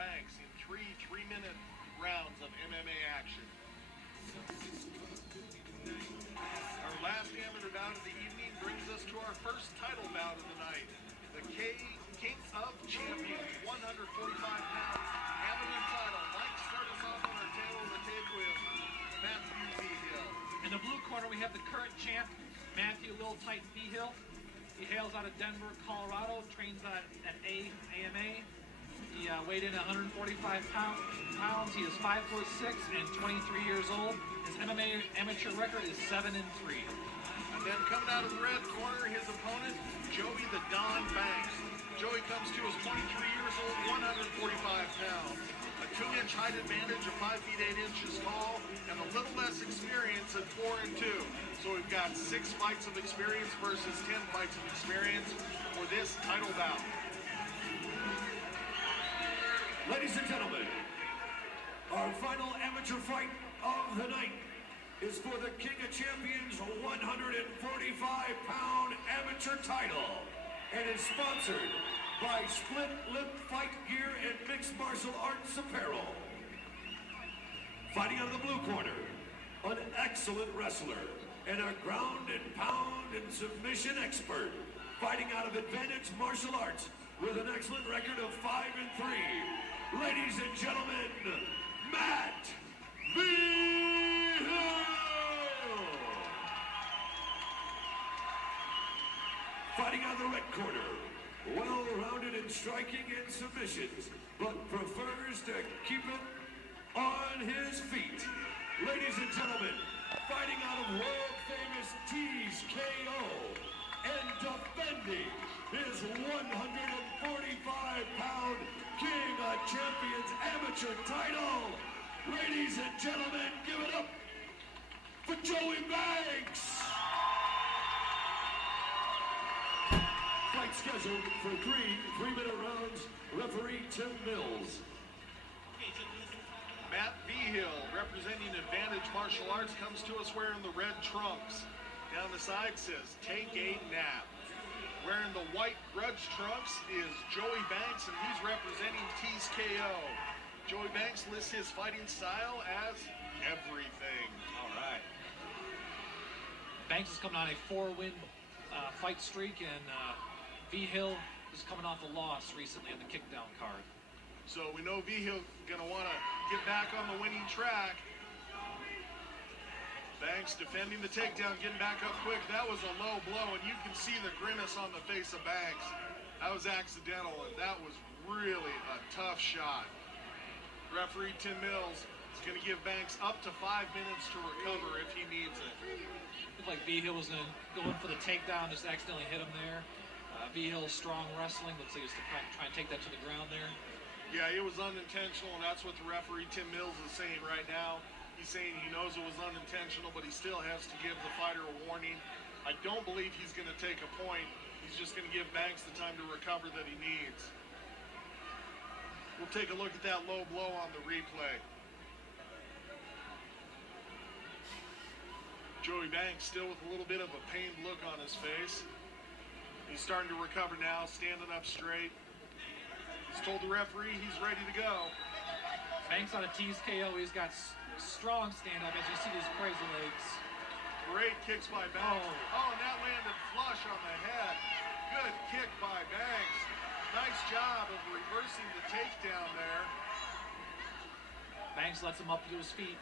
Banks in three-minute rounds of MMA action. Our last amateur bout of the evening brings us to our first title bout of the night. The King of Champions, 145-pound amateur title. Mike, start us off on our tail of the tape with Matthew Vigil. In the blue corner, we have the current champ, Matthew Little Tight Vigil. He hails out of Denver, Colorado, trains at AMA. He weighed in at 145 pounds. He is 5'6" and 23 years old. His MMA amateur record is 7-3. And then coming out of the red corner, his opponent, Joey the Don Banks. Joey comes to us 23 years old, 145 pounds. A 2-inch height advantage of 5 feet 8 inches tall, and a little less experience at 4-2. So we've got 6 fights of experience versus 10 fights of experience for this title bout. Ladies and gentlemen, our final amateur fight of the night is for the King of Champions 145-pound amateur title, and is sponsored by Split Lip Fight Gear and Mixed Martial Arts Apparel. Fighting out of the blue corner, an excellent wrestler and a ground and pound and submission expert. Fighting out of Advantage Martial Arts with an excellent record of 5-3. Ladies and gentlemen, Matt Vigil! Fighting out of the red corner, well-rounded in striking and submissions, but prefers to keep it on his feet. Ladies and gentlemen, fighting out of world-famous TKO and defending his 145-pound King of Champions amateur title. Ladies and gentlemen, give it up for Joey Banks. Fight scheduled for three-minute rounds. Referee Tim Mills. Matt Vigil, representing Advantage Martial Arts, comes to us wearing the red trunks. Down the side says, "Take a nap." Wearing the white grudge trunks is Joey Banks, and he's representing TKO. Joey Banks lists his fighting style as everything. All right. Banks is coming on a 4-win fight streak, and Vigil is coming off a loss recently on the kickdown card. So we know Vigil gonna want to get back on the winning track. Banks defending the takedown, getting back up quick. That was a low blow, and you can see the grimace on the face of Banks. That was accidental, and that was really a tough shot. Referee Tim Mills is going to give Banks up to 5 minutes to recover if he needs it. Looked like Vigil was going to go in for the takedown, just accidentally hit him there. Vigil's strong wrestling. Looks like he's trying to take that to the ground there. Yeah, it was unintentional, and that's what the referee Tim Mills is saying right now. He's saying he knows it was unintentional, but he still has to give the fighter a warning. I don't believe he's going to take a point. He's just going to give Banks the time to recover that he needs. We'll take a look at that low blow on the replay. Joey Banks still with a little bit of a pained look on his face. He's starting to recover now, standing up straight. He's told the referee he's ready to go. Banks on a TKO. He's got strong stand-up, as you see his crazy legs. Great kicks by Banks. Oh, and that landed flush on the head. Good kick by Banks. Nice job of reversing the takedown there. Banks lets him up to his feet.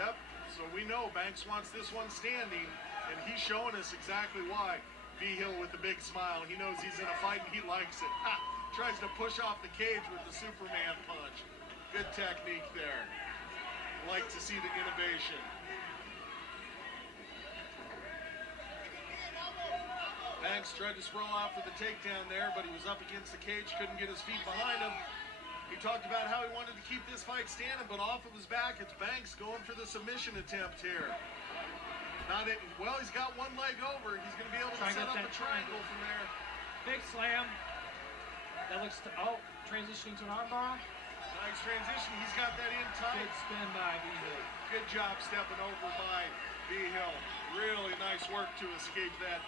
Yep, so we know Banks wants this one standing, and he's showing us exactly why. Vigil with a big smile. He knows he's in a fight, and he likes it. Ha! Tries to push off the cage with the Superman punch. Good technique there. Like to see the innovation. Banks tried to sprawl out for the takedown there, but he was up against the cage, couldn't get his feet behind him. He talked about how he wanted to keep this fight standing, but off of his back, it's Banks going for the submission attempt here. Not it. Well, he's got one leg over. He's going to be able to set up a triangle from there. Big slam. That looks transitioning to an armbar. Nice transition. He's got that in tight. Good spin by Vigil. Good job stepping over by Vigil. Really nice work to escape that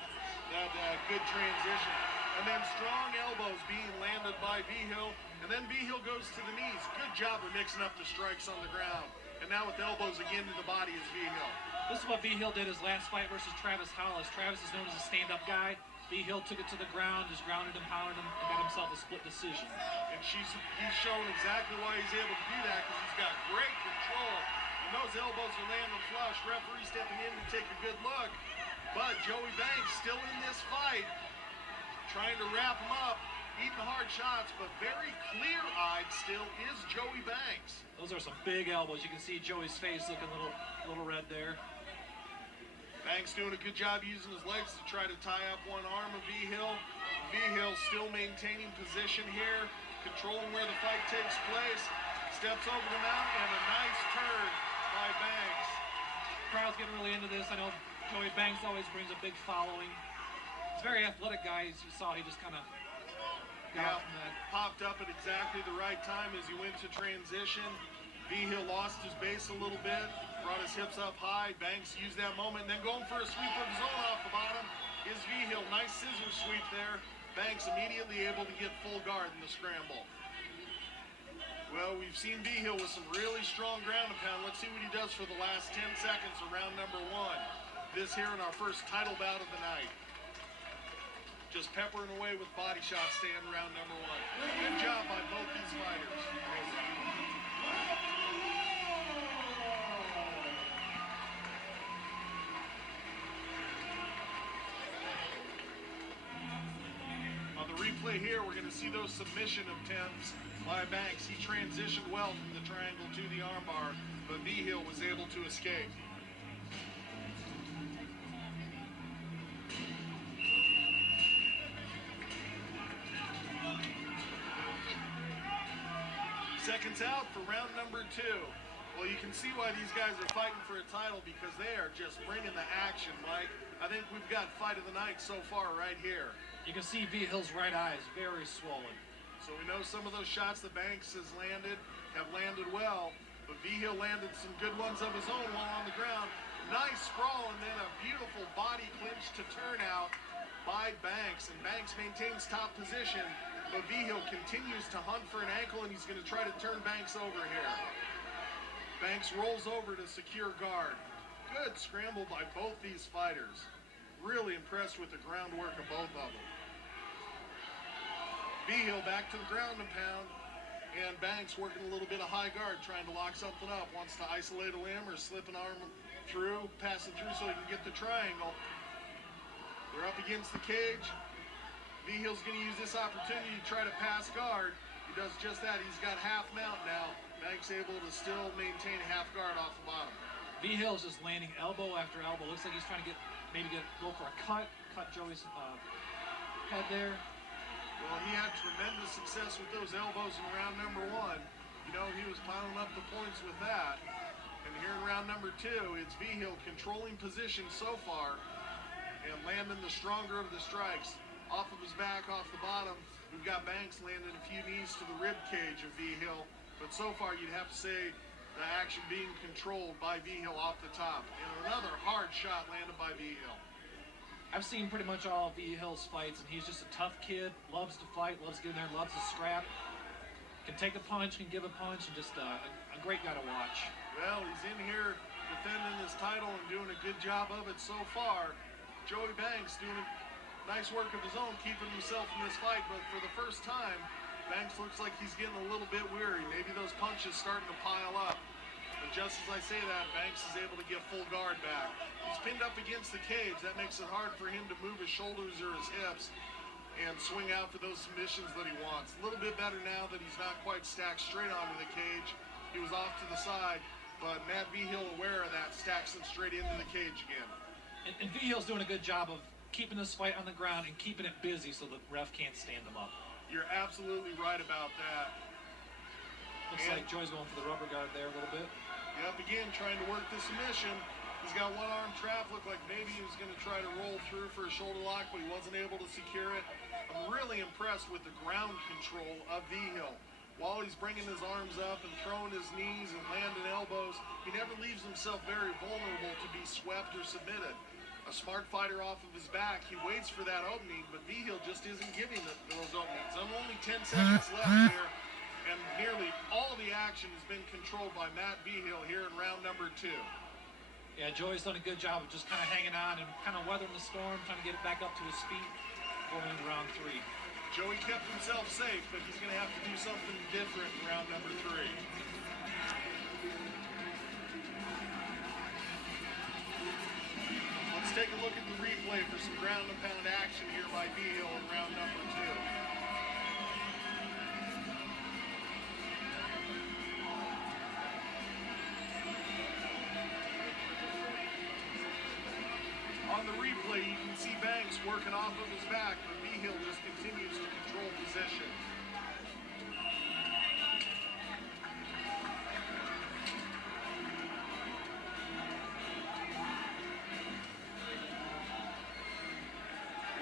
good transition. And then strong elbows being landed by Vigil. And then Vigil goes to the knees. Good job of mixing up the strikes on the ground. And now with elbows again to the body is Vigil. This is what Vigil did his last fight versus Travis Hollis. Travis is known as a stand-up guy. Vigil took it to the ground, just grounded him, pounded him, and got himself a split decision. And he's shown exactly why he's able to do that, because he's got great control. And those elbows are landing flush. Referee stepping in to take a good look. But Joey Banks still in this fight, trying to wrap him up, eating hard shots, but very clear-eyed still is Joey Banks. Those are some big elbows. You can see Joey's face looking a little red there. Banks doing a good job using his legs to try to tie up one arm of Vigil. Vigil still maintaining position here, controlling where the fight takes place. Steps over the mount and a nice turn by Banks. Crowd's getting really into this. I know Joey Banks always brings a big following. He's a very athletic guy. As you saw, he just kind of got from that. Popped up at exactly the right time as he went to transition. Vigil lost his base a little bit, brought his hips up high. Banks used that moment, and then going for a sweep of his own off the bottom is Vigil. Nice scissor sweep there. Banks immediately able to get full guard in the scramble. Well, we've seen Vigil with some really strong ground and pound. Let's see what he does for the last 10 seconds of round number 1. This here in our first title bout of the night. Just peppering away with body shots to end round number 1. Good job by both these fighters. On the replay here, we're going to see those submission attempts by Banks. He transitioned well from the triangle to the armbar, but Vigil was able to escape. Seconds out for round number 2. Well, you can see why these guys are fighting for a title, because they are just bringing the action, Mike. I think we've got fight of the night so far right here. You can see Vigil's right eye is very swollen. So we know some of those shots that Banks has landed have landed well, but Vigil landed some good ones of his own while on the ground. Nice sprawl and then a beautiful body clinch to turn out by Banks, and Banks maintains top position, but Vigil continues to hunt for an ankle, and he's going to try to turn Banks over here. Banks rolls over to secure guard. Good scramble by both these fighters. Really impressed with the groundwork of both of them. Vigil back to the ground and pound, and Banks working a little bit of high guard, trying to lock something up. Wants to isolate a limb or slip an arm through, pass it through so he can get the triangle. They're up against the cage. Vigil's going to use this opportunity to try to pass guard. He does just that. He's got half mount now. Banks able to still maintain half guard off the bottom. Vigil's just landing elbow after elbow. Looks like he's trying to go for a cut Joey's head there. Well, he had tremendous success with those elbows in round number 1. You know, he was piling up the points with that. And here in round number 2, it's Vigil controlling position so far and landing the stronger of the strikes. Off of his back, off the bottom, we've got Banks landing a few knees to the rib cage of Vigil. But so far, you'd have to say the action being controlled by Vigil off the top. And another hard shot landed by Vigil. I've seen pretty much all of Vigil's fights, and he's just a tough kid, loves to fight, loves to get in there, loves to scrap. Can take a punch, can give a punch, and just a great guy to watch. Well, he's in here defending his title and doing a good job of it so far. Joey Banks doing nice work of his own, keeping himself in this fight, but for the first time, Banks looks like he's getting a little bit weary. Maybe those punches starting to pile up. But just as I say that, Banks is able to get full guard back. He's pinned up against the cage. That makes it hard for him to move his shoulders or his hips and swing out for those submissions that he wants. A little bit better now that he's not quite stacked straight onto the cage. He was off to the side, but Matt Vigil, aware of that, stacks him straight into the cage again. And Vigil's doing a good job of keeping this fight on the ground and keeping it busy so the ref can't stand them up. You're absolutely right about that. Looks like Joey's going for the rubber guard there a little bit. Yep, again, trying to work the submission. He's got one arm trapped. Looked like maybe he was going to try to roll through for a shoulder lock, but he wasn't able to secure it. I'm really impressed with the ground control of Vigil. While he's bringing his arms up and throwing his knees and landing elbows, he never leaves himself very vulnerable to be swept or submitted. A smart fighter off of his back. He waits for that opening, but Vigil just isn't giving those openings. Only 10 seconds left here, and nearly all the action has been controlled by Matt Vigil here in round number 2. Yeah, Joey's done a good job of just kind of hanging on and kind of weathering the storm, trying to get it back up to his feet going into round 3. Joey kept himself safe, but he's going to have to do something different in round number 3. Let's take a look at the replay for some ground and pound action here by Vigil in round number 2. On the replay, you can see Banks working off of his back, but Vigil just continues to control position.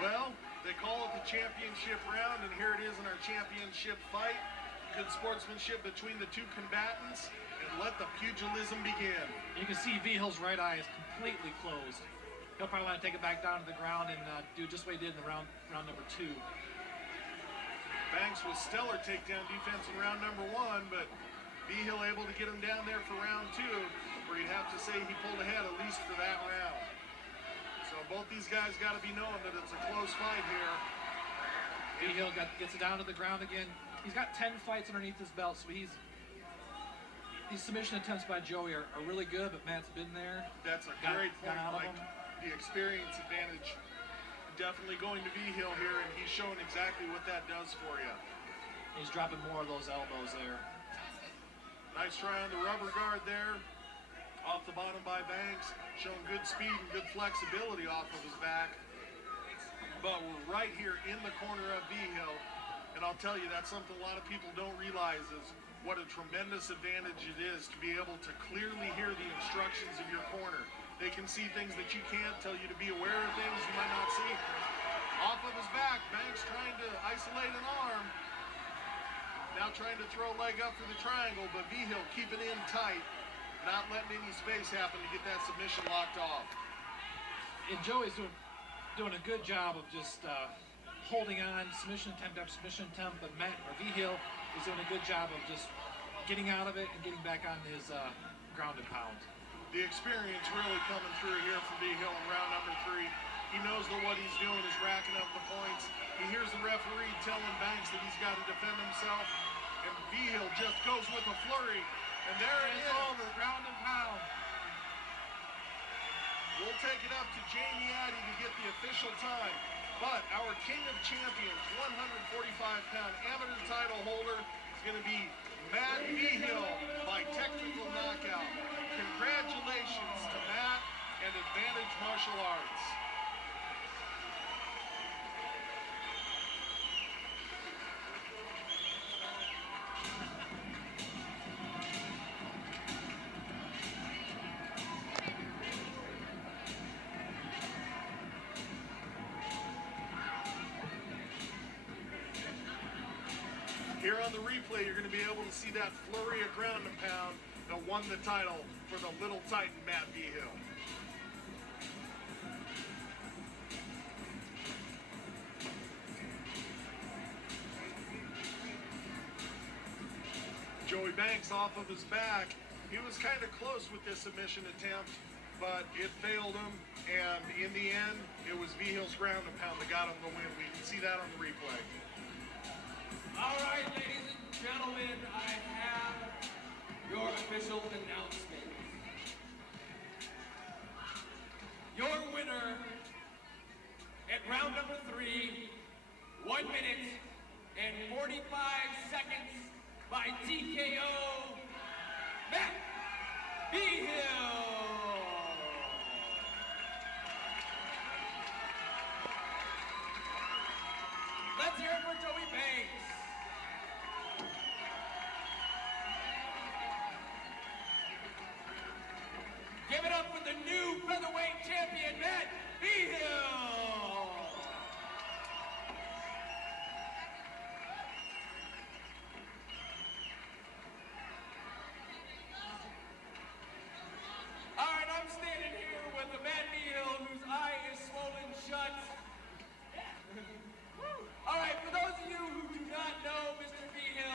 Well, they call it the championship round, and here it is in our championship fight. Good sportsmanship between the two combatants, and let the pugilism begin. You can see Vigil's right eye is completely closed. He'll probably want to take it back down to the ground and do just what he did in the round number 2. Banks with stellar takedown defense in round number 1, but Vigil able to get him down there for round 2, where you'd have to say he pulled ahead at least for that round. So both these guys got to be knowing that it's a close fight here. Vigil gets it down to the ground again. He's got 10 fights underneath his belt, so these submission attempts by Joey are really good, but Matt's been there. That's a great point, Mike. The experience advantage definitely going to Vigil here, and he's showing exactly what that does for you. He's dropping more of those elbows there. Nice try on the rubber guard there. Off the bottom by Banks, showing good speed and good flexibility off of his back. But we're right here in the corner of Vigil, and I'll tell you, that's something a lot of people don't realize is what a tremendous advantage it is to be able to clearly hear the instructions of your corner. They can see things that you can't, tell you to be aware of things you might not see. Off of his back, Banks trying to isolate an arm. Now trying to throw a leg up for the triangle, but Vigil keeping in tight, not letting any space happen to get that submission locked off. And Joey's doing a good job of just holding on, submission attempt after submission attempt, but Vigil is doing a good job of just getting out of it and getting back on his ground and pound. The experience really coming through here for Vigil in round number 3. He knows that what he's doing is racking up the points. He hears the referee telling Banks that he's got to defend himself, and Vigil just goes with a flurry, and there it is. Over, ground and pound. We'll take it up to Jamie Addy to get the official time, but our King of Champions, 145-pound amateur title holder, is going to be Matt Vigil by technical knockout. Congratulations to Matt and Advantage Martial Arts. Here on the replay, you're going to be able to see that flurry of ground and pound that won the title for the Little Titan, Matt Vigil. Joey Banks off of his back. He was kind of close with this submission attempt, but it failed him, and in the end, it was Vigil's ground and pound that got him the win. We can see that on the replay. All right, ladies and gentlemen, I have your official announcement. Your winner at round number 3, 1 minute and 45 seconds by TKO, Matt Vigil. Let's hear it for Joey Banks. Give it up for the new featherweight champion, Matt Vigil.